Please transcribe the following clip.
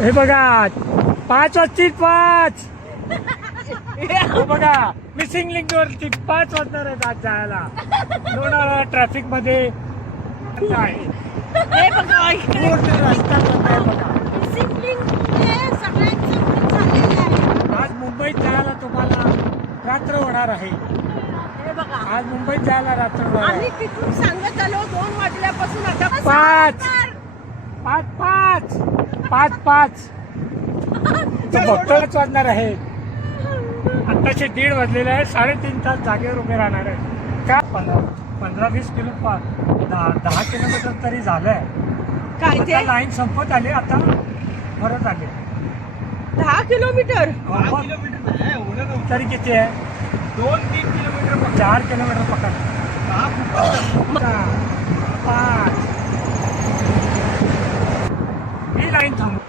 हे बघा 5:05. हे बघा मिसिंग लिंक वरती 5 वाजणार आहेत आज जायला. लोणावळा ट्रॅफिक मध्ये आहे. हे बघा इकडे पूर्ण रस्ता बंद आहे बघा. सगळ्यांचं झालेलं आहे. आज मुंबईत जायला तुम्हाला रात्र होणार आहे. हे बघा आज मुंबईत जायला रात्र होणार आम्ही आहे. तिथून सांगत आलो 2 वाजल्यापासून आता 5 5 वाजणार आहे. आताचे 1:30 वाजलेले आहे. 3.5 तास जागेवर उभे राहणार आहे. का 15-20 किलो 10 किलोमीटर तरी झालंय. काय ते आता लाईन संपत आली. आता परत आले. 10 किलोमीटर तरी किती आहे? 2-3 किलोमीटर 4 किलोमीटर पकड. 5 ही लाईन थांबू.